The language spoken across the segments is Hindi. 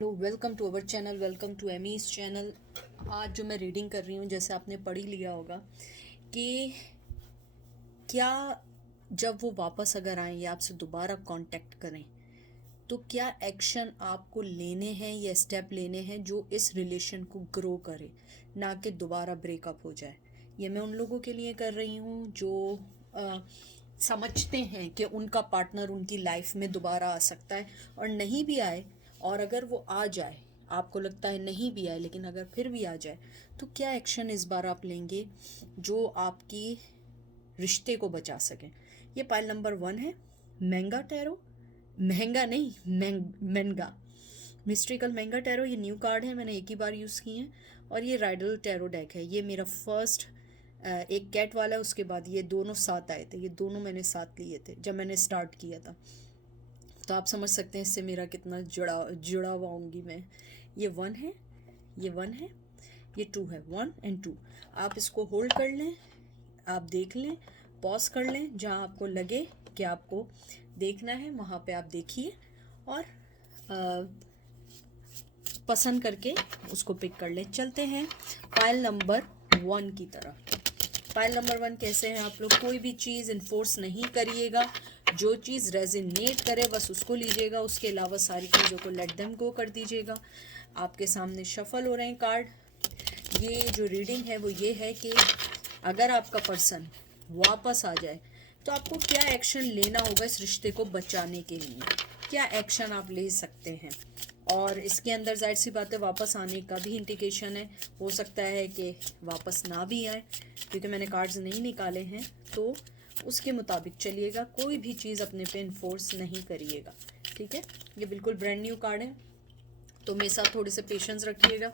Hello, welcome to our channel, welcome to Amy's channel. आज जो मैं रीडिंग कर रही हूँ, जैसे आपने पढ़ ही लिया होगा कि क्या जब वो वापस अगर आएँ या आपसे दोबारा कांटेक्ट करें तो क्या एक्शन आपको लेने हैं या स्टेप लेने हैं जो इस रिलेशन को ग्रो करे, ना कि दोबारा ब्रेकअप हो जाए। ये मैं उन लोगों के लिए कर रही हूँ जो अ, समझते हैं कि उनका पार्टनर उनकी लाइफ में दोबारा आ सकता है और नहीं भी आए। और अगर वो आ जाए, आपको लगता है नहीं भी आए, लेकिन अगर फिर भी आ जाए तो क्या एक्शन इस बार आप लेंगे जो आपकी रिश्ते को बचा सकें। ये पाइल नंबर 1 है। महंगा टैरो, महंगा नहीं, महंगा मिस्ट्रिकल महंगा टैरो। ये न्यू कार्ड है, मैंने एक ही बार यूज़ किए हैं। और ये राइडल टैरो डेक है। ये मेरा फर्स्ट एक कैट वाला है, उसके बाद ये दोनों साथ आए थे। ये दोनों मैंने साथ लिए थे जब मैंने स्टार्ट किया था। तो आप समझ सकते हैं इससे मेरा कितना जुड़ा हुआ होंगी मैं। ये 1 है, ये 1 है, ये 2 है। 1 एंड 2। आप इसको होल्ड कर लें, आप देख लें, पॉज कर लें, जहाँ आपको लगे कि आपको देखना है वहाँ पे आप देखिए और पसंद करके उसको पिक कर लें। चलते हैं फाइल नंबर 1 की तरफ। फाइल नंबर 1 कैसे है? आप लोग कोई भी चीज़ इन्फोर्स नहीं करिएगा, जो चीज़ रेजिनेट करे बस उसको लीजिएगा, उसके अलावा सारी चीज़ों को लेट देम गो कर दीजिएगा। आपके सामने शफल हो रहे हैं कार्ड। ये जो रीडिंग है वो ये है कि अगर आपका पर्सन वापस आ जाए तो आपको क्या एक्शन लेना होगा इस रिश्ते को बचाने के लिए, क्या एक्शन आप ले सकते हैं। और इसके अंदर जाहिर सी बात है वापस आने का भी इंडिकेशन है। हो सकता है कि वापस ना भी आए, क्योंकि मैंने कार्ड्स नहीं निकाले हैं। तो उसके मुताबिक चलिएगा, कोई भी चीज़ अपने पे इन्फोर्स नहीं करिएगा, ठीक है। ये बिल्कुल ब्रांड न्यू कार्ड है, तो मेरे साथ थोड़े से पेशेंस रखिएगा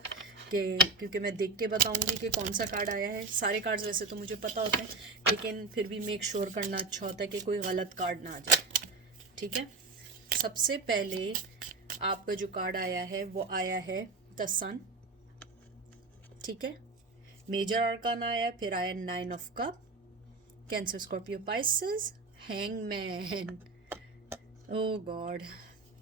क्योंकि मैं देख के बताऊंगी कि कौन सा कार्ड आया है। सारे कार्ड्स वैसे तो मुझे पता होते हैं, लेकिन फिर भी मेक श्योर करना अच्छा होता है कि कोई गलत कार्ड ना आ जाए, ठीक है। सबसे पहले आपका जो कार्ड आया है वो आया है द सन, ठीक है। मेजर आर्काना आया, फिर आया 9 of cup, Cancer Scorpio Pisces, hangman. Oh God,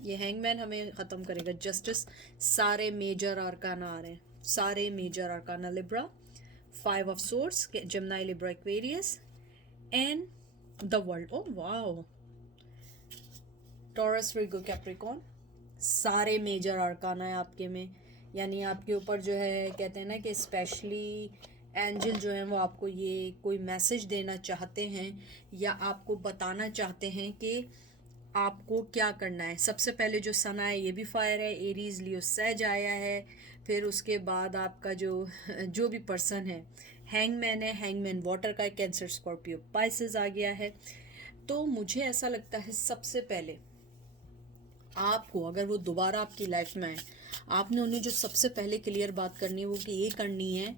ये हैंगमैन हमें ख़त्म करेगा। जस्टिस, सारे मेजर आर्काना आ रहे हैं, सारे major arcana. Libra, 5 of swords, Gemini, Libra, Aquarius and the world. Oh wow, Taurus, Virgo, Capricorn. सारे मेजर आर्काना है आपके में, यानी आपके ऊपर जो है कहते हैं ना कि स्पेशली एंजल जो है वो आपको ये कोई मैसेज देना चाहते हैं या आपको बताना चाहते हैं कि आपको क्या करना है। सबसे पहले जो सन आया ये भी फायर है, एरीज, लियो, सैज आया है। फिर उसके बाद आपका जो भी पर्सन है, हैंगमैन है, हैंगमैन वाटर का है, कैंसर, स्कॉर्पियो, पाइसेस आ गया है। तो मुझे ऐसा लगता है सबसे पहले आपको, अगर वो दोबारा आपकी लाइफ में आए, आपने उन्हें जो सबसे पहले क्लियर बात करनी है वो कि ये करनी है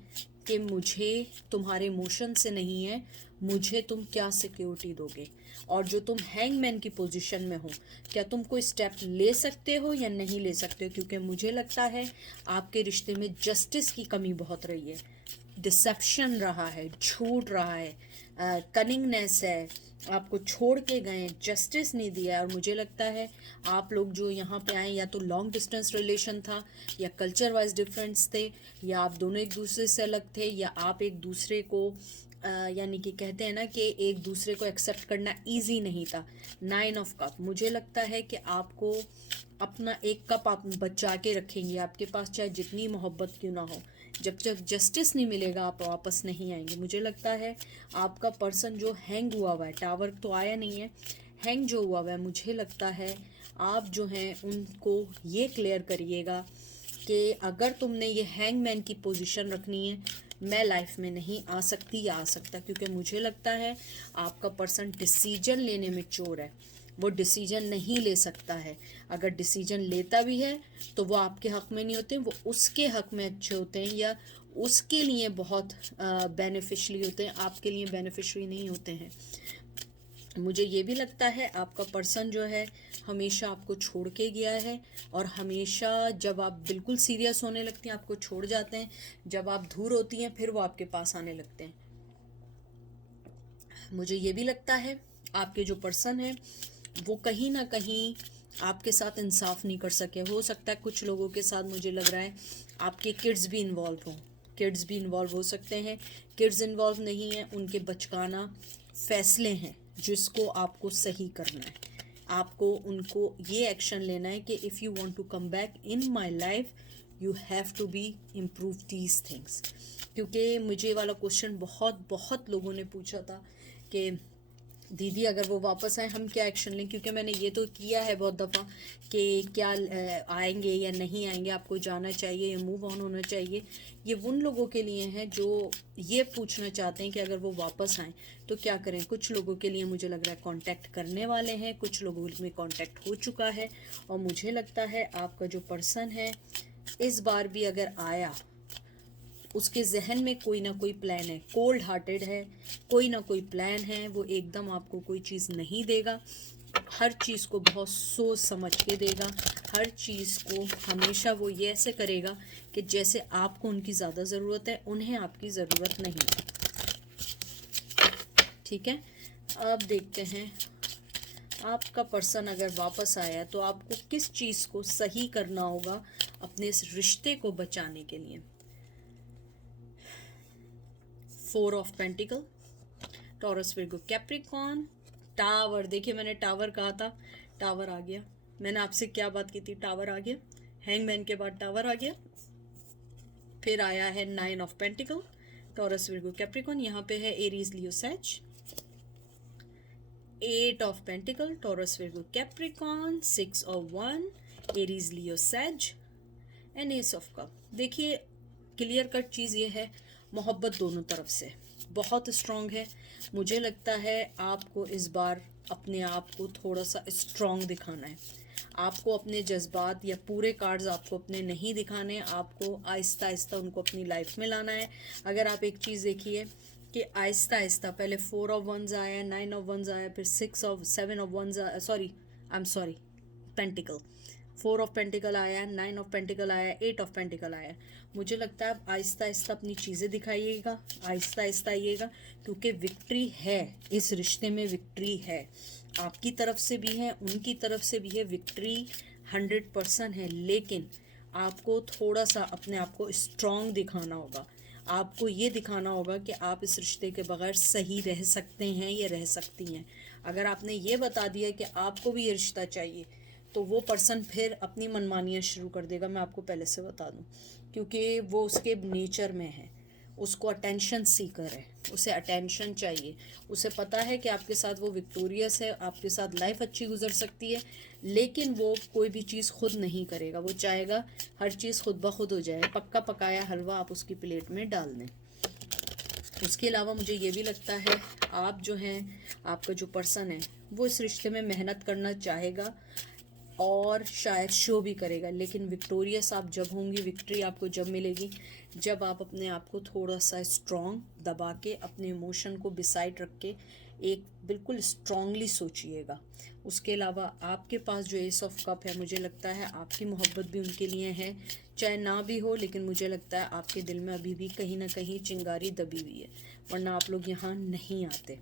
कि मुझे तुम्हारे इमोशन से नहीं है, मुझे तुम क्या सिक्योरिटी दोगे। और जो तुम हैंगमैन की पोजीशन में हो, क्या तुम कोई स्टेप ले सकते हो या नहीं ले सकते हो। क्योंकि मुझे लगता है आपके रिश्ते में जस्टिस की कमी बहुत रही है, डिसेप्शन रहा है, झूठ रहा है, कनिंगनेस है, आपको छोड़ के गए, जस्टिस नहीं दिया। और मुझे लगता है आप लोग जो यहाँ पे आए, या तो लॉन्ग डिस्टेंस रिलेशन था, या कल्चर वाइज डिफरेंस थे, या आप दोनों एक दूसरे से अलग थे, या आप एक दूसरे को यानी कि कहते हैं ना कि एक दूसरे को एक्सेप्ट करना इजी नहीं था। 9 ऑफ कप, मुझे लगता है कि आपको अपना एक कप आप बचा के रखेंगे आपके पास, चाहे जितनी मोहब्बत क्यों ना हो। जब तक जस्टिस नहीं मिलेगा आप वापस नहीं आएंगे। मुझे लगता है आपका पर्सन जो हैंग हुआ हुआ है, टावर तो आया नहीं है, हैंग जो हुआ हुआ है, मुझे लगता है आप जो हैं उनको ये क्लियर करिएगा कि अगर तुमने ये हैंगमैन की पोजीशन रखनी है, मैं लाइफ में नहीं आ सकती या आ सकता। क्योंकि मुझे लगता है आपका पर्सन डिसीजन लेने में चोर है, वो डिसीजन नहीं ले सकता है। अगर डिसीजन लेता भी है तो वो आपके हक में नहीं होते, वो उसके हक में अच्छे होते हैं या उसके लिए बहुत बेनिफिशरी होते हैं, आपके लिए बेनिफिशरी नहीं होते हैं। मुझे ये भी लगता है आपका पर्सन जो है हमेशा आपको छोड़ के गया है, और हमेशा जब आप बिल्कुल सीरियस होने लगती हैं आपको छोड़ जाते हैं, जब आप दूर होती हैं फिर वो आपके पास आने लगते हैं। मुझे ये भी लगता है आपके जो पर्सन है वो कहीं ना कहीं आपके साथ इंसाफ नहीं कर सके। हो सकता है कुछ लोगों के साथ मुझे लग रहा है आपके किड्स भी इन्वॉल्व हों, किड्स भी इन्वॉल्व हो सकते हैं। किड्स इन्वॉल्व नहीं है, उनके बचकाना फैसले हैं जिसको आपको सही करना है। आपको उनको ये एक्शन लेना है कि if you want to come back in my life you have to be improve these things. क्योंकि मुझे वाला क्वेश्चन बहुत बहुत लोगों ने पूछा था कि दीदी अगर वो वापस आए हम क्या एक्शन लें, क्योंकि मैंने ये तो किया है बहुत दफ़ा कि क्या आएंगे या नहीं आएंगे, आपको जाना चाहिए या मूव ऑन होना चाहिए। ये उन लोगों के लिए हैं जो ये पूछना चाहते हैं कि अगर वो वापस आएँ तो क्या करें। कुछ लोगों के लिए मुझे लग रहा है कांटेक्ट करने वाले हैं, कुछ लोगों में कांटेक्ट हो चुका है, और मुझे लगता है आपका जो पर्सन है इस बार भी अगर आया उसके जहन में कोई ना कोई प्लान है, कोल्ड हार्टेड है, कोई ना कोई प्लान है। वो एकदम आपको कोई चीज़ नहीं देगा, हर चीज़ को बहुत सोच समझ के देगा। हर चीज़ को हमेशा वो ये ऐसे करेगा कि जैसे आपको उनकी ज़्यादा ज़रूरत है, उन्हें आपकी ज़रूरत नहीं है। ठीक है, अब देखते हैं आपका पर्सन अगर वापस आया तो आपको किस चीज़ को सही करना होगा अपने इस रिश्ते को बचाने के लिए। 4 of pentacle, Taurus Virgo Capricorn, tower. देखिए मैंने टावर कहा था, टावर आ गया। मैंने आपसे क्या बात की थी, टावर आ गया। हैंगमैन के बाद टावर आ गया। फिर आया है 9 of pentacle, Taurus Virgo Capricorn. यहाँ पे है Aries Leo Sag. 8 of pentacle, Taurus Virgo Capricorn. 6 of wand, Aries Leo Sag and ace of cup. देखिए क्लियर कट चीज़ ये है, मोहब्बत दोनों तरफ से बहुत स्ट्रॉन्ग है। मुझे लगता है आपको इस बार अपने आप को थोड़ा सा स्ट्रॉन्ग दिखाना है। आपको अपने जज्बात या पूरे कार्ड्स आपको अपने नहीं दिखाने, आपको आहिस्ता आहिस्ता उनको अपनी लाइफ में लाना है। अगर आप एक चीज़ देखिए कि आहिस्ता आहिस्ता पहले 4 ऑफ वंस आया, 9 ऑफ वंस आया, फिर 7 of wands, sorry pentacle, 4 of pentacle आया, 9 ऑफ पेंटिकल आया, 8 ऑफ पेंटिकल आया। मुझे लगता है आप आहिस्ता आहिस्ता अपनी चीज़ें दिखाइएगा, आहिस्ता आहिस्ता आइएगा, क्योंकि विक्ट्री है इस रिश्ते में, विक्ट्री है आपकी तरफ से भी है, उनकी तरफ से भी है। विक्ट्री 100% है, लेकिन आपको थोड़ा सा अपने आप को स्ट्रॉन्ग दिखाना होगा। आपको ये दिखाना होगा कि आप इस रिश्ते के बगैर सही रह सकते हैं या रह सकती हैं। अगर आपने ये बता दिया कि आपको भी ये रिश्ता चाहिए तो वो पर्सन फिर अपनी मनमानियाँ शुरू कर देगा, मैं आपको पहले से बता दूं, क्योंकि वो उसके नेचर में है। उसको अटेंशन सीकर है, उसे अटेंशन चाहिए। उसे पता है कि आपके साथ वो विक्टोरियस है, आपके साथ लाइफ अच्छी गुजर सकती है, लेकिन वो कोई भी चीज़ खुद नहीं करेगा। वो चाहेगा हर चीज़ खुद ब खुद हो जाए, पक्का पकाया हलवा आप उसकी प्लेट में डाल दें। उसके अलावा मुझे ये भी लगता है आप जो हैं, आपका जो पर्सन है वो इस रिश्ते में मेहनत करना चाहेगा और शायद शो भी करेगा, लेकिन विक्टोरियस आप जब होंगी, विक्ट्री आपको जब मिलेगी जब आप अपने आप को थोड़ा सा स्ट्रॉन्ग दबा के, अपने इमोशन को बिसाइड रख के एक बिल्कुल स्ट्रांगली सोचिएगा। उसके अलावा आपके पास जो एस ऑफ कप है, मुझे लगता है आपकी मोहब्बत भी उनके लिए है, चाहे ना भी हो, लेकिन मुझे लगता है आपके दिल में अभी भी कहीं ना कहीं चिंगारी दबी हुई है, वरना आप लोग यहाँ नहीं आते।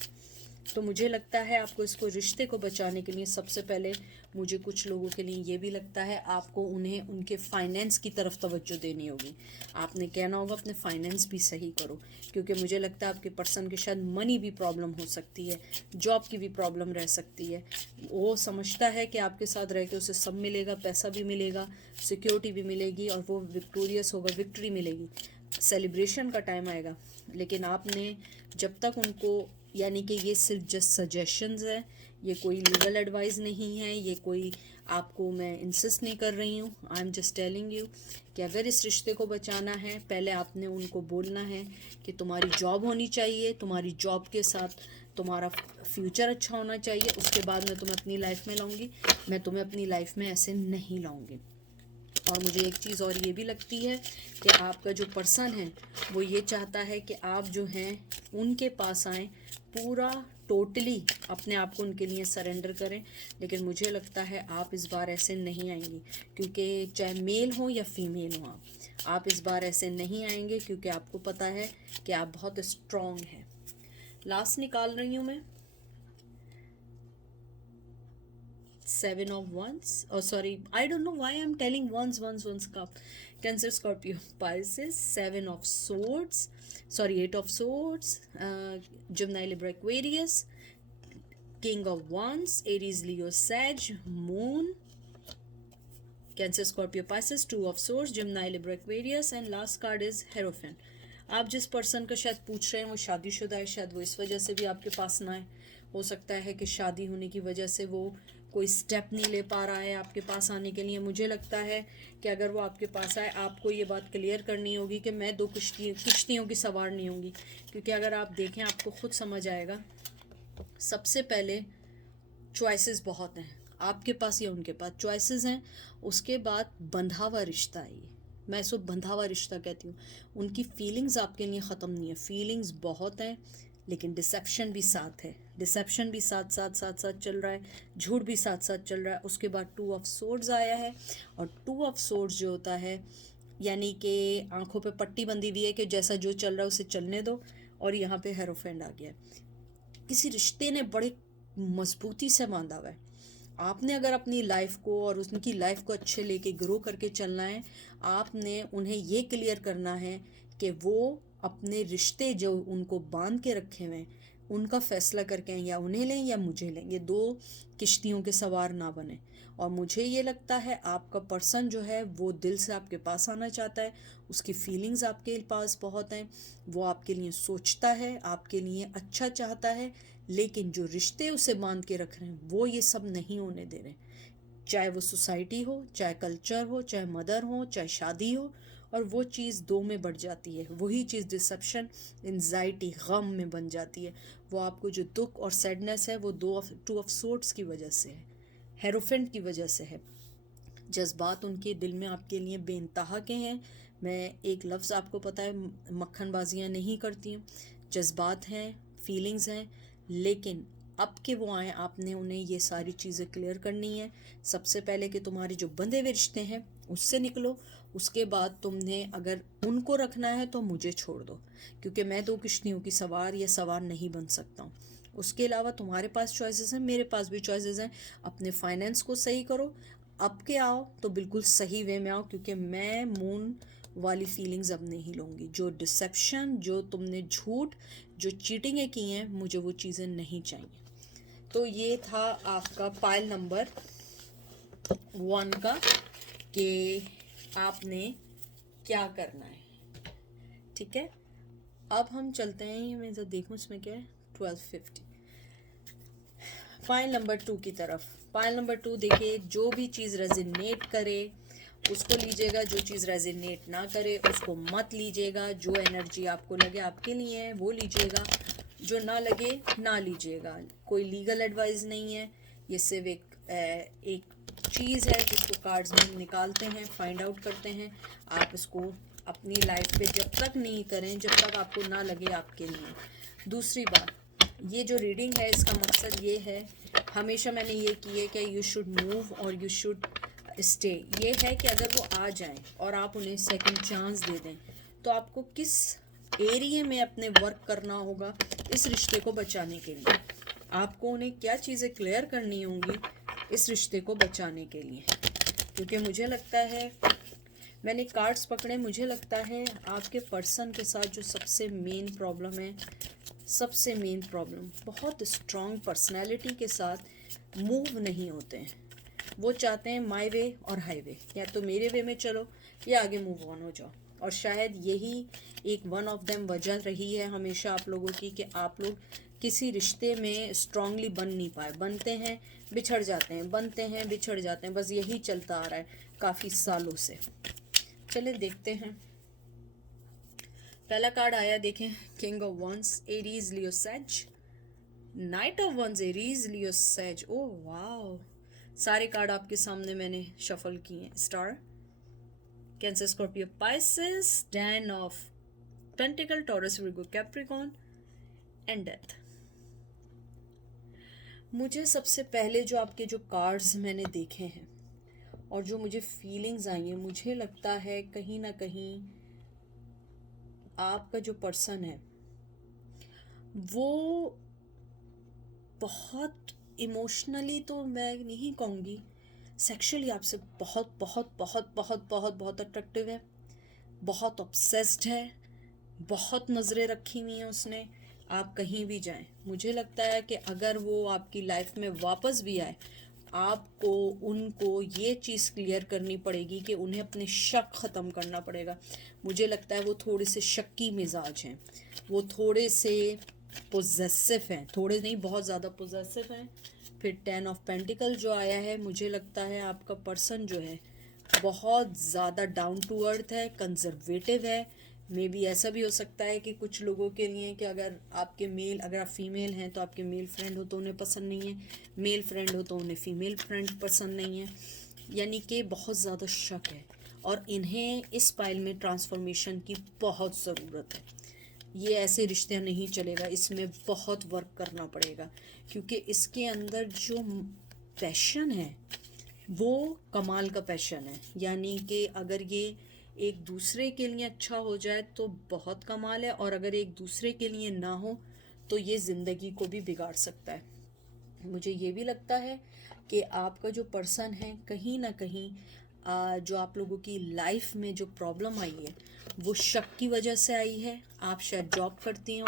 तो मुझे लगता है आपको इसको रिश्ते को बचाने के लिए सबसे पहले, मुझे कुछ लोगों के लिए ये भी लगता है आपको उन्हें उनके फाइनेंस की तरफ तवज्जो देनी होगी। आपने कहना होगा अपने फाइनेंस भी सही करो, क्योंकि मुझे लगता है आपके पर्सन के शायद मनी भी प्रॉब्लम हो सकती है, जॉब की भी प्रॉब्लम रह सकती है। वो समझता है कि आपके साथ रह के उसे सब मिलेगा, पैसा भी मिलेगा, सिक्योरिटी भी मिलेगी, और वो विक्टोरियस होगा, विक्ट्री मिलेगी, सेलिब्रेशन का टाइम आएगा। लेकिन आपने जब तक उनको, यानी कि ये सिर्फ जस्ट सजेशंस है, ये कोई लीगल एडवाइस नहीं है, ये कोई आपको मैं इंसिस्ट नहीं कर रही हूँ, I am just telling you कि अगर इस रिश्ते को बचाना है, पहले आपने उनको बोलना है कि तुम्हारी जॉब होनी चाहिए, तुम्हारी जॉब के साथ तुम्हारा फ्यूचर अच्छा होना चाहिए, उसके बाद मैं तुम्हें अपनी लाइफ में लाऊंगी, मैं तुम्हें अपनी लाइफ में ऐसे नहीं लाऊंगी। और मुझे एक चीज़ और ये भी लगती है कि आपका जो पर्सन है वो ये चाहता है कि आप जो हैं उनके पास आएँ, पूरा टोटली अपने आप को उनके लिए सरेंडर करें। लेकिन मुझे लगता है आप इस बार ऐसे नहीं आएंगी, क्योंकि चाहे मेल हो या फीमेल हो, आप इस बार ऐसे नहीं आएंगे, क्योंकि आपको पता है कि आप बहुत स्ट्रॉन्ग हैं। लास्ट निकाल रही हूँ मैं, 7 of wands, oh sorry, I don't know why I'm telling ones cup. Cancer, Scorpio, Pisces, 7 of swords, sorry, 8 of swords, Gemini, Libra, Aquarius, King of wands, Aries, Leo, Sag, Moon, Cancer, Scorpio, Pisces, 2 of swords, Gemini, Libra, Aquarius, and last card is Hierophant. आप जिस पर्सन का शायद पूछ रहे हैं वो शादीशुदा है, शायद वो इस वजह से भी आपके पास ना आए। हो सकता है कि शादी होने की वजह से वो कोई स्टेप नहीं ले पा रहा है आपके पास आने के लिए। मुझे लगता है कि अगर वो आपके पास आए, आपको ये बात क्लियर करनी होगी कि मैं 2 किश्तियों की सवार नहीं होंगी, क्योंकि अगर आप देखें आपको खुद समझ आएगा। सबसे पहले चॉइसेस बहुत हैं आपके पास या उनके पास, चॉइसेस हैं। उसके बाद बंधा हुआ रिश्ता है, ये मैं इसको बंधा हुआ रिश्ता कहती हूँ। उनकी फीलिंग्स आपके लिए ख़त्म नहीं है, फीलिंग्स बहुत हैं, लेकिन डिसेप्शन भी साथ है, डिसेप्शन भी साथ साथ चल रहा है, झूठ भी साथ साथ चल रहा है। उसके बाद 2 ऑफ सोर्ड्स आया है, और 2 ऑफ सोर्ड्स जो होता है यानी कि आंखों पे पट्टी बंधी हुई है कि जैसा जो चल रहा है उसे चलने दो, और यहाँ पे हेरोफेंड आ गया है। किसी रिश्ते ने बड़े मजबूती से बांधा हुआ है। आपने अगर अपनी लाइफ को और उनकी लाइफ को अच्छे लेके ग्रो करके चलना है, आपने उन्हें ये क्लियर करना है कि वो अपने रिश्ते जो उनको बांध के रखे हुए हैं उनका फैसला करके या उन्हें लें या मुझे लें, ये 2 किश्तियों के सवार ना बने। और मुझे ये लगता है आपका पर्सन जो है वो दिल से आपके पास आना चाहता है, उसकी फीलिंग्स आपके पास बहुत हैं, वो आपके लिए सोचता है, आपके लिए अच्छा चाहता है, लेकिन जो रिश्ते उसे बांध के रख रहे हैं वो ये सब नहीं होने दे रहे। चाहे वो सोसाइटी हो, चाहे कल्चर हो, चाहे मदर हो, चाहे शादी हो, और वो चीज़ 2 में बढ़ जाती है। वही चीज़ डिसेप्शन, एंजाइटी, गम में बन जाती है। वो आपको जो दुख और सैडनेस है वो 2 ऑफ सोर्ड्स की वजह से है, हेरोफेंट की वजह से है। जज्बात उनके दिल में आपके लिए बेइंतहा के हैं। मैं एक लफ्ज़ आपको पता है, मक्खनबाजियाँ नहीं करती हूँ, जज्बात हैं, फीलिंग्स हैं, लेकिन अब के वो आए आपने उन्हें ये सारी चीज़ें क्लियर करनी है। सबसे पहले कि तुम्हारे जो बंधे हुए रिश्ते हैं उससे निकलो, उसके बाद तुमने अगर उनको रखना है तो मुझे छोड़ दो, क्योंकि मैं 2 किश्तियों की सवार या सवार नहीं बन सकता हूँ। उसके अलावा तुम्हारे पास चॉइसेस हैं, मेरे पास भी चॉइसेस हैं। अपने फाइनेंस को सही करो, अब के आओ तो बिल्कुल सही वे में आओ, क्योंकि मैं मून वाली फीलिंग्स अब नहीं लूँगी। जो डिसेप्शन, जो तुमने झूठ, जो चीटिंगें की हैं, मुझे वो चीज़ें नहीं चाहिए। तो ये था आपका पाइल नंबर 1 का कि आपने क्या करना है। ठीक है, अब हम चलते हैं, मैं जब देखूँ इसमें क्या है, 1250 पाइल नंबर 2 की तरफ। पाइल नंबर 2 देखिए, जो भी चीज़ रेजिनेट करे उसको लीजिएगा, जो चीज़ रेजिनेट ना करे उसको मत लीजिएगा। जो एनर्जी आपको लगे आपके लिए है वो लीजिएगा, जो ना लगे ना लीजिएगा। कोई लीगल एडवाइस नहीं है, ये सिर्फ एक चीज़ है जिसको कार्ड्स में निकालते हैं, फाइंड आउट करते हैं। आप इसको अपनी लाइफ पे जब तक नहीं करें जब तक आपको ना लगे आपके लिए। दूसरी बात, ये जो रीडिंग है इसका मकसद ये है, हमेशा मैंने ये की है कि यू शुड मूव और यू शुड स्टे। ये है कि अगर वो आ जाएं और आप उन्हें सेकंड चांस दे दें, तो आपको किस एरिया में अपने वर्क करना होगा इस रिश्ते को बचाने के लिए। आपको उन्हें क्या चीज़ें क्लियर करनी होंगी इस रिश्ते को बचाने के लिए। क्योंकि मुझे लगता है, मैंने कार्ड्स पकड़े, मुझे लगता है आपके पर्सन के साथ जो सबसे मेन प्रॉब्लम है, सबसे मेन प्रॉब्लम, बहुत स्ट्रॉन्ग पर्सनैलिटी के साथ मूव नहीं होते हैं। वो चाहते हैं माई वे और हाईवे, या तो मेरे वे में चलो या आगे मूव ऑन हो जाओ। और शायद यही एक वन ऑफ देम वजह रही है हमेशा आप लोगों की कि आप लोग किसी रिश्ते में स्ट्रांगली बन नहीं पाए। बनते हैं बिछड़ जाते हैं, बनते हैं बिछड़ जाते हैं, बस यही चलता आ रहा है काफ़ी सालों से। चलिए देखते हैं। पहला कार्ड आया, देखें, king of wands, Aries, Leo, Sag, knight of wands, Aries, Leo, Sag. Oh wow, सारे कार्ड आपके सामने मैंने शफल किए हैं। Star, cancer, Scorpio, Pisces, 10 of pentacle, Taurus, Virgo, Capricorn and death. मुझे सबसे पहले जो आपके जो कार्ड्स मैंने देखे हैं और जो मुझे फीलिंग्स आई हैं, मुझे लगता है कहीं ना कहीं आपका जो पर्सन है वो बहुत इमोशनली तो मैं नहीं कहूँगी, सेक्सुअली आपसे बहुत बहुत बहुत बहुत बहुत बहुत अट्रैक्टिव है, बहुत ऑब्सेस्ड है, बहुत नज़रें रखी हुई हैं उसने। आप कहीं भी जाएं, मुझे लगता है कि अगर वो आपकी लाइफ में वापस भी आए, आपको उनको ये चीज़ क्लियर करनी पड़ेगी कि उन्हें अपने शक ख़त्म करना पड़ेगा। मुझे लगता है वो थोड़े से शक्की मिजाज हैं, वो थोड़े से पोजेसिव हैं, थोड़े नहीं बहुत ज़्यादा पोजेसिव हैं। फिर 10 ऑफ पेंटिकल जो आया है, मुझे लगता है आपका पर्सन जो है बहुत ज़्यादा डाउन टू अर्थ है, कंजर्वेटिव है। मे बी ऐसा भी हो सकता है कि कुछ लोगों के लिए कि अगर आप फीमेल हैं तो आपके मेल फ्रेंड हो तो उन्हें पसंद नहीं है, मेल फ्रेंड हो तो उन्हें फीमेल फ्रेंड पसंद नहीं है। यानी कि बहुत ज़्यादा शक है और इन्हें इस पाइल में ट्रांसफॉर्मेशन की बहुत ज़रूरत है। ये ऐसे रिश्ते नहीं चलेगा, इसमें बहुत वर्क करना पड़ेगा, क्योंकि इसके अंदर जो पैशन है वो कमाल का पैशन है। यानी कि अगर ये एक दूसरे के लिए अच्छा हो जाए तो बहुत कमाल है, और अगर एक दूसरे के लिए ना हो तो ये ज़िंदगी को भी बिगाड़ सकता है। मुझे ये भी लगता है कि आपका जो पर्सन है कहीं ना कहीं जो आप लोगों की लाइफ में जो प्रॉब्लम आई है वो शक की वजह से आई है। आप शायद जॉब करती हो,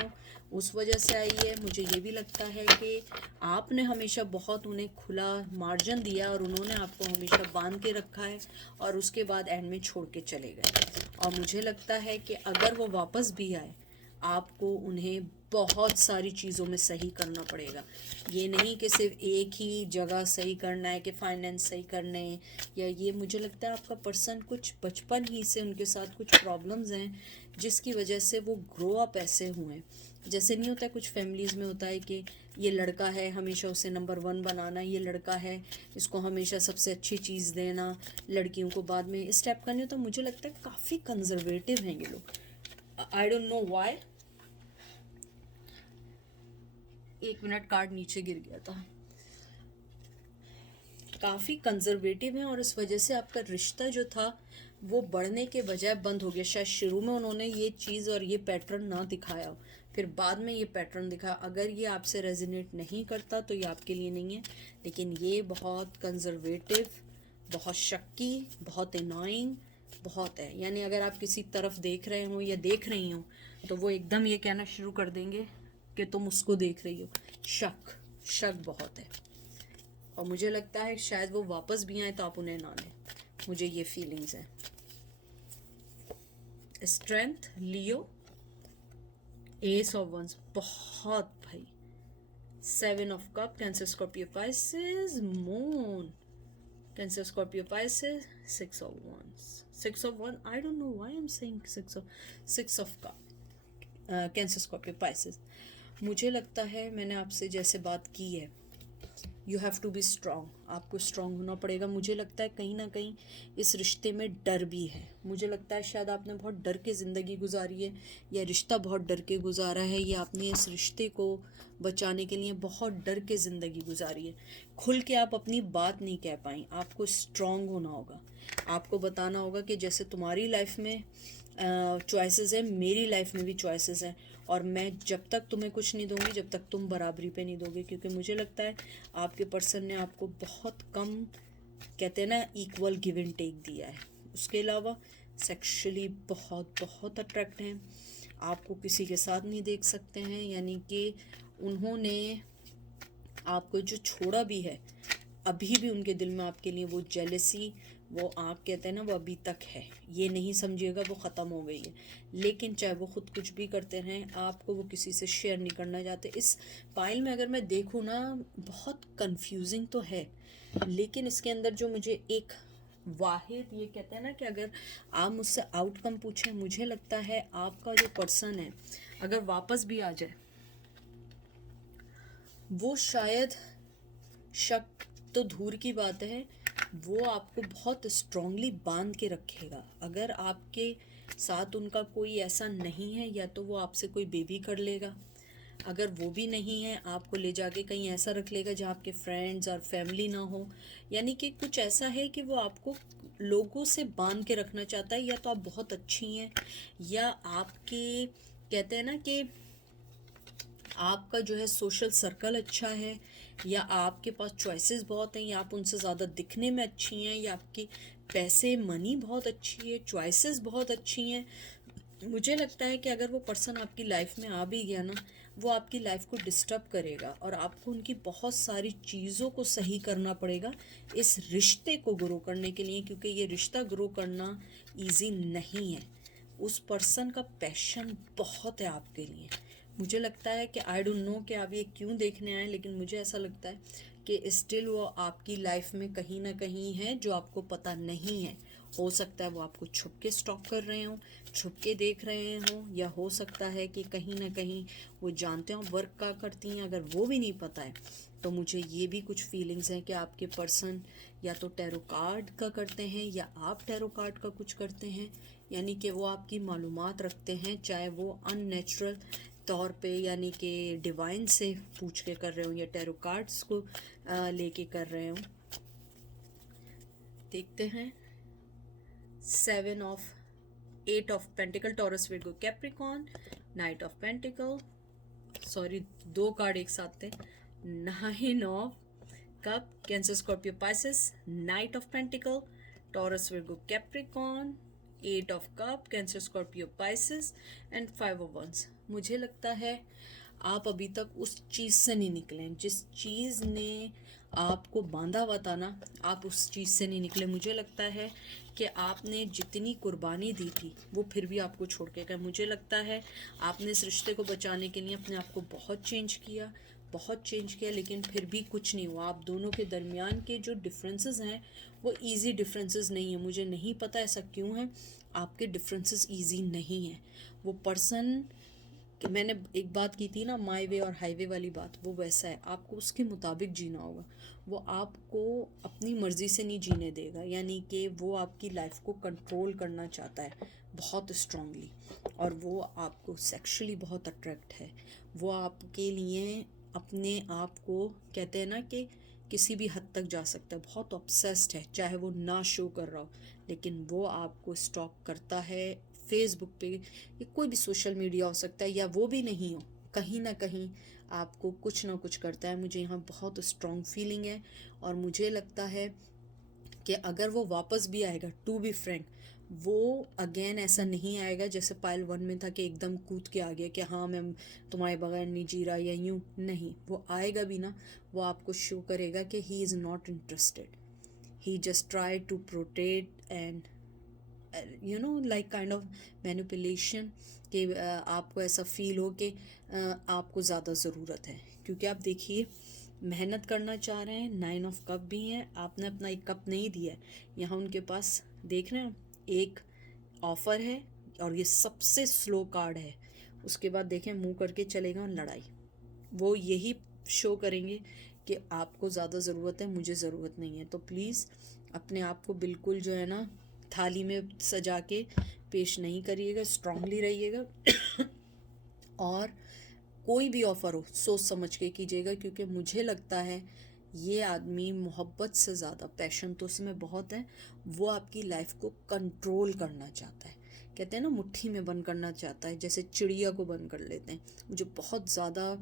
उस वजह से आई है। मुझे ये भी लगता है कि आपने हमेशा बहुत उन्हें खुला मार्जिन दिया और उन्होंने आपको हमेशा बांध के रखा है और उसके बाद एंड में छोड़ के चले गए। और मुझे लगता है कि अगर वो वापस भी आए, आपको उन्हें बहुत सारी चीज़ों में सही करना पड़ेगा। ये नहीं कि सिर्फ एक ही जगह सही करना है कि फाइनेंस सही करने हैं या ये। मुझे लगता है आपका पर्सन कुछ बचपन ही से उनके साथ कुछ प्रॉब्लम्स हैं जिसकी वजह से वो ग्रो अप ऐसे हुए हैं। जैसे नहीं होता है, कुछ फैमिलीज़ में होता है कि ये लड़का है हमेशा उसे नंबर 1 बनाना, ये लड़का है इसको हमेशा सबसे अच्छी चीज़ देना, लड़कियों को बाद में इस टाइप का नहीं होता। मुझे लगता है काफ़ी कंजर्वेटिव हैं ये लोग। आई don't know why. 1 minute, card नीचे गिर गया था। काफ़ी कंजर्वेटिव हैं और इस वजह से आपका रिश्ता जो था वो बढ़ने के बजाय बंद हो गया। शायद शुरू में उन्होंने ये चीज़ और ये पैटर्न ना दिखाया हो, फिर बाद में ये पैटर्न दिखा। अगर ये आपसे रेजोनेट नहीं करता तो ये आपके लिए नहीं है। लेकिन ये बहुत कंजर्वेटिव, बहुत शक्की, बहुत एनॉइंग बहुत है। यानी अगर आप किसी तरफ देख रहे हो या देख रही हो तो वो एकदम ये कहना शुरू कर देंगे कि तुम उसको देख रही हो। शक शक बहुत है और मुझे लगता है शायद वो वापस भी आए तो आप उन्हें ना लें। मुझे ये फीलिंग्स है। Strength, Leo, ace of wands बहुत भाई, 7 of cup, Cancer Scorpio Pisces, moon, Cancer Scorpio Pisces, 6 of wands, 6 of one. I don't know why I am saying 6 of cup, Cancer Scorpio Pisces. मुझे लगता है मैंने आपसे जैसे बात की है, you have to be strong, आपको स्ट्रांग होना पड़ेगा। मुझे लगता है कहीं ना कहीं इस रिश्ते में डर भी है। मुझे लगता है शायद आपने बहुत डर के ज़िंदगी गुजारी है या रिश्ता बहुत डर के गुजारा है, या आपने इस रिश्ते को बचाने के लिए बहुत डर के ज़िंदगी गुजारी है। खुल के आप अपनी बात नहीं कह पाई। आपको स्ट्रांग होना होगा, आपको बताना होगा कि जैसे तुम्हारी लाइफ में चॉइसेस है, मेरी लाइफ में भी चॉइसेस हैं, और मैं जब तक तुम्हें कुछ नहीं दूंगी जब तक तुम बराबरी पे नहीं दोगे। क्योंकि मुझे लगता है आपके पर्सन ने आपको बहुत कम, कहते हैं ना, इक्वल गिव एंड टेक दिया है। उसके अलावा सेक्सुअली बहुत बहुत अट्रैक्ट हैं, आपको किसी के साथ नहीं देख सकते हैं। यानी कि उन्होंने आपको जो छोड़ा भी है, अभी भी उनके दिल में आपके लिए वो जेलसी, वो आग कहते हैं ना, वो अभी तक है। ये नहीं समझिएगा वो ख़त्म हो गई है, लेकिन चाहे वो खुद कुछ भी करते रहें, आपको वो किसी से शेयर नहीं करना चाहते। इस पाइल में अगर मैं देखूँ ना, बहुत कंफ्यूजिंग तो है, लेकिन इसके अंदर जो मुझे एक वाहिद, ये कहते हैं ना कि अगर आप मुझसे आउटकम पूछें, मुझे लगता है आपका जो पर्सन है अगर वापस भी आ जाए, वो शायद, शक तो दूर की बात है, वो आपको बहुत स्ट्रांगली बांध के रखेगा। अगर आपके साथ उनका कोई ऐसा नहीं है, या तो वो आपसे कोई बेबी कर लेगा, अगर वो भी नहीं है आपको ले जाके कहीं ऐसा रख लेगा जहाँ आपके फ्रेंड्स और फैमिली ना हो। यानी कि कुछ ऐसा है कि वो आपको लोगों से बांध के रखना चाहता है। या तो आप बहुत अच्छी हैं, या आपके, कहते हैं ना कि आपका जो है सोशल सर्कल अच्छा है, या आपके पास चॉइसेस बहुत हैं, या आप उनसे ज़्यादा दिखने में अच्छी हैं, या आपकी पैसे मनी बहुत अच्छी है, चॉइसेस बहुत अच्छी हैं। मुझे लगता है कि अगर वो पर्सन आपकी लाइफ में आ भी गया ना, वो आपकी लाइफ को डिस्टर्ब करेगा और आपको उनकी बहुत सारी चीज़ों को सही करना पड़ेगा इस रिश्ते को ग्रो करने के लिए, क्योंकि ये रिश्ता ग्रो करना इजी नहीं है। उस पर्सन का पैशन बहुत है आपके लिए। मुझे लगता है कि आई डोंट नो कि आप ये क्यों देखने आए, लेकिन मुझे ऐसा लगता है कि स्टिल वो आपकी लाइफ में कहीं ना कहीं है जो आपको पता नहीं है। हो सकता है वो आपको छुप के स्टॉक कर रहे हों, छुप के देख रहे हों, या हो सकता है कि कहीं ना कहीं वो जानते हों वर्क का करती हैं। अगर वो भी नहीं पता है तो मुझे ये भी कुछ फीलिंग्स हैं कि आपके पर्सन या तो टैरो कार्ड का करते हैं या आप टैरो कार्ड का कुछ करते हैं, यानी कि वो आपकी मालूमात रखते हैं, चाहे वो अननेचुरल तौर पे यानी कि डिवाइन से पूछ के कर रहे हो या टैरो कार्ड्स को लेके कर रहे हो। देखते हैं 8 of pentacle, Taurus Virgo Capricorn, knight of pentacle, sorry 2 card एक साथ थे, 9 of cup, Cancer Scorpio Pisces, knight of pentacle, Taurus Virgo Capricorn, 8 of cup, Cancer Scorpio Pisces and 5 of wands. मुझे लगता है आप अभी तक उस चीज़ से नहीं निकले, जिस चीज़ ने आपको बांधा हुआ था ना, आप उस चीज़ से नहीं निकले। मुझे लगता है कि आपने जितनी कुर्बानी दी थी वो फिर भी आपको छोड़ के गए। मुझे लगता है आपने इस रिश्ते को बचाने के लिए अपने आप को बहुत चेंज किया, बहुत चेंज किया, लेकिन फिर भी कुछ नहीं हुआ। आप दोनों के दरमियान के जो डिफरेंसेस हैं वो इजी डिफरेंसेस नहीं है। मुझे नहीं पता ऐसा क्यों है, आपके डिफरेंसेस इजी नहीं है। वो पर्सन कि मैंने एक बात की थी ना, माई वे और हाईवे वाली बात, वो वैसा है। आपको उसके मुताबिक जीना होगा। वो आपको अपनी मर्ज़ी से नहीं जीने देगा, यानी कि वो आपकी लाइफ को कंट्रोल करना चाहता है बहुत स्ट्रांगली, और वो आपको सेक्सुअली बहुत अट्रैक्ट है। वो आपके लिए अपने आप को कहते हैं ना कि किसी भी हद तक जा सकता है, बहुत ऑब्सेस्ड है, चाहे वो ना शो कर रहा हो, लेकिन वो आपको स्टॉक करता है फेसबुक पे, या कोई भी सोशल मीडिया हो सकता है, या वो भी नहीं हो, कहीं ना कहीं आपको कुछ ना कुछ करता है। मुझे यहाँ बहुत स्ट्रॉन्ग फीलिंग है, और मुझे लगता है कि अगर वो वापस भी आएगा, टू बी फ्रैंक, वो अगेन ऐसा नहीं आएगा जैसे पायल 1 में था कि एकदम कूद के आ गया कि हाँ मैं तुम्हारे बगैर नहीं जी रहा, या यूँ नहीं। वो आएगा भी ना, वो आपको शो करेगा कि he is not interested, he just try to protect and like kind of manipulation, कि आपको ऐसा फील हो कि आपको ज़्यादा ज़रूरत है, क्योंकि आप देखिए मेहनत करना चाह रहे हैं, 9 ऑफ कप भी हैं, आपने अपना एक कप नहीं दिया है। यहाँ उनके पास देख रहे हैं एक ऑफ़र है, और ये सबसे स्लो कार्ड है। उसके बाद देखें मुंह करके चलेगा लड़ाई। वो यही शो करेंगे कि आपको ज़्यादा ज़रूरत है, मुझे ज़रूरत नहीं है। तो प्लीज़ अपने आप को बिल्कुल जो है ना थाली में सजा के पेश नहीं करिएगा, स्ट्रांगली रहिएगा और कोई भी ऑफ़र हो सोच समझ के कीजिएगा, क्योंकि मुझे लगता है ये आदमी मोहब्बत से ज़्यादा, पैशन तो उसमें बहुत है, वो आपकी लाइफ को कंट्रोल करना चाहता है। कहते हैं ना मुट्ठी में बंद करना चाहता है, जैसे चिड़िया को बंद कर लेते हैं। मुझे बहुत ज़्यादा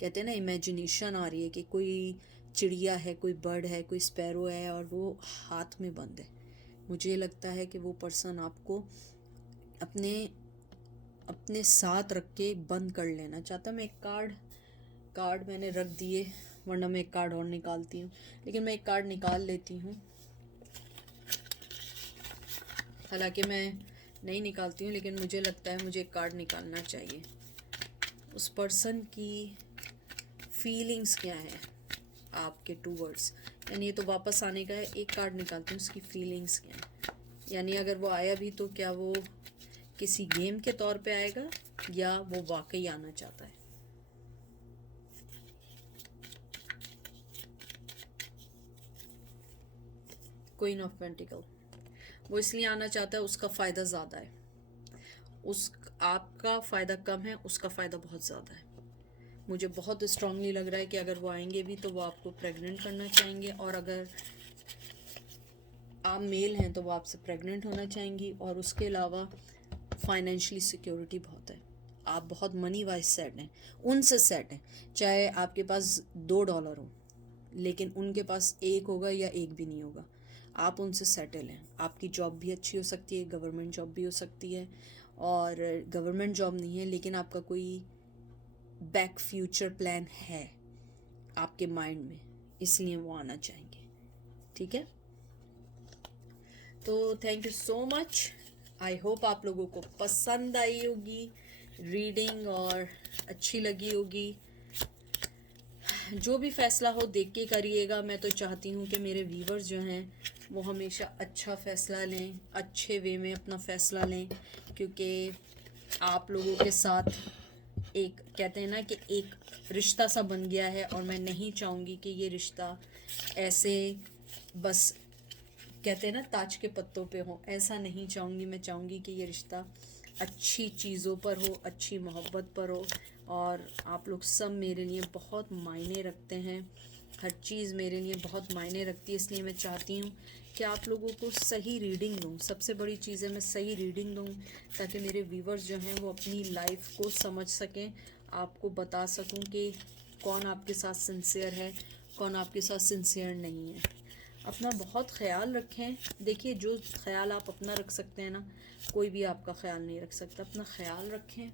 कहते हैं ना इमेजिनेशन आ रही है कि कोई चिड़िया है, कोई बर्ड है, कोई स्पैरो है, और वो हाथ में बंद है। मुझे लगता है कि वो पर्सन आपको अपने अपने साथ रख के बंद कर लेना चाहता। मैं एक कार्ड मैंने रख दिए, वरना मैं एक कार्ड और निकालती हूँ, लेकिन मैं एक कार्ड निकाल लेती हूँ। हालांकि मैं नहीं निकालती हूँ, लेकिन मुझे लगता है मुझे एक कार्ड निकालना चाहिए। उस पर्सन की फीलिंग्स क्या है आपके टूवर्ड्स, यानी ये तो वापस आने का है। एक कार्ड निकालती हूँ, उसकी फीलिंग्स क्या है, यानी अगर वो आया भी तो क्या वो किसी गेम के तौर पे आएगा, या वो वाकई आना चाहता है। क्वीन ऑफ पेंटिकल, वो इसलिए आना चाहता है, उसका फ़ायदा ज़्यादा है। आपका फ़ायदा कम है, उसका फ़ायदा बहुत ज़्यादा है। मुझे बहुत स्ट्रांगली लग रहा है कि अगर वो आएंगे भी तो वो आपको प्रेग्नेंट करना चाहेंगे, और अगर आप मेल हैं तो वो आपसे प्रेग्नेंट होना चाहेंगी, और उसके अलावा फाइनेंशियली सिक्योरिटी बहुत है। आप बहुत मनी वाइज सेट हैं, उनसे सेट हैं। चाहे आपके पास $2 हो, लेकिन उनके पास एक होगा या एक भी नहीं होगा, आप उनसे सेटल हैं। आपकी जॉब भी अच्छी हो सकती है, गवर्नमेंट जॉब भी हो सकती है, और गवर्नमेंट जॉब नहीं है लेकिन आपका कोई बैक फ्यूचर प्लान है आपके माइंड में, इसलिए वो आना चाहेंगे। ठीक है, तो thank you so much. I hope आप लोगों को पसंद आई होगी रीडिंग और अच्छी लगी होगी। जो भी फैसला हो देख के करिएगा। मैं तो चाहती हूँ कि मेरे व्यूवर्स जो हैं वो हमेशा अच्छा फ़ैसला लें, अच्छे वे में अपना फ़ैसला लें, क्योंकि आप लोगों के साथ एक कहते हैं ना कि एक रिश्ता सा बन गया है, और मैं नहीं चाहूँगी कि ये रिश्ता ऐसे बस कहते हैं ना ताज के पत्तों पे हो, ऐसा नहीं चाहूँगी। मैं चाहूँगी कि ये रिश्ता अच्छी चीज़ों पर हो, अच्छी मोहब्बत पर हो, और आप लोग सब मेरे लिए बहुत मायने रखते हैं। हर चीज़ मेरे लिए बहुत मायने रखती है, इसलिए मैं चाहती हूँ कि आप लोगों को सही रीडिंग दूँ। सबसे बड़ी चीज़ है मैं सही रीडिंग दूँ, ताकि मेरे व्यूवर्स जो हैं वो अपनी लाइफ को समझ सकें, आपको बता सकूँ कि कौन आपके साथ सिंसियर है, कौन आपके साथ सिंसियर नहीं है। अपना बहुत ख्याल रखें। देखिए, जो ख्याल आप अपना रख सकते हैं ना, कोई भी आपका ख्याल नहीं रख सकता। अपना ख्याल रखें,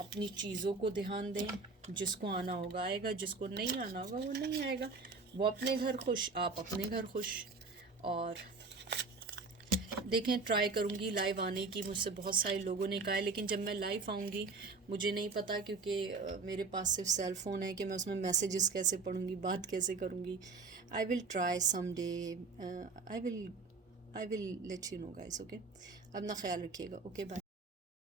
अपनी चीज़ों को ध्यान दें। जिसको आना होगा आएगा, जिसको नहीं आना होगा वो नहीं आएगा। वो अपने घर खुश, आप अपने घर खुश। और देखें, ट्राई करूँगी लाइव आने की। मुझसे बहुत सारे लोगों ने कहा है, लेकिन जब मैं लाइव आऊँगी मुझे नहीं पता, क्योंकि मेरे पास सिर्फ सेल फ़ोन है कि मैं उसमें मैसेजेस कैसे पढ़ूँगी, बात कैसे करूँगी। I will try some day, I will let you know guys. Okay, अपना ख्याल रखिएगा। Okay, bye.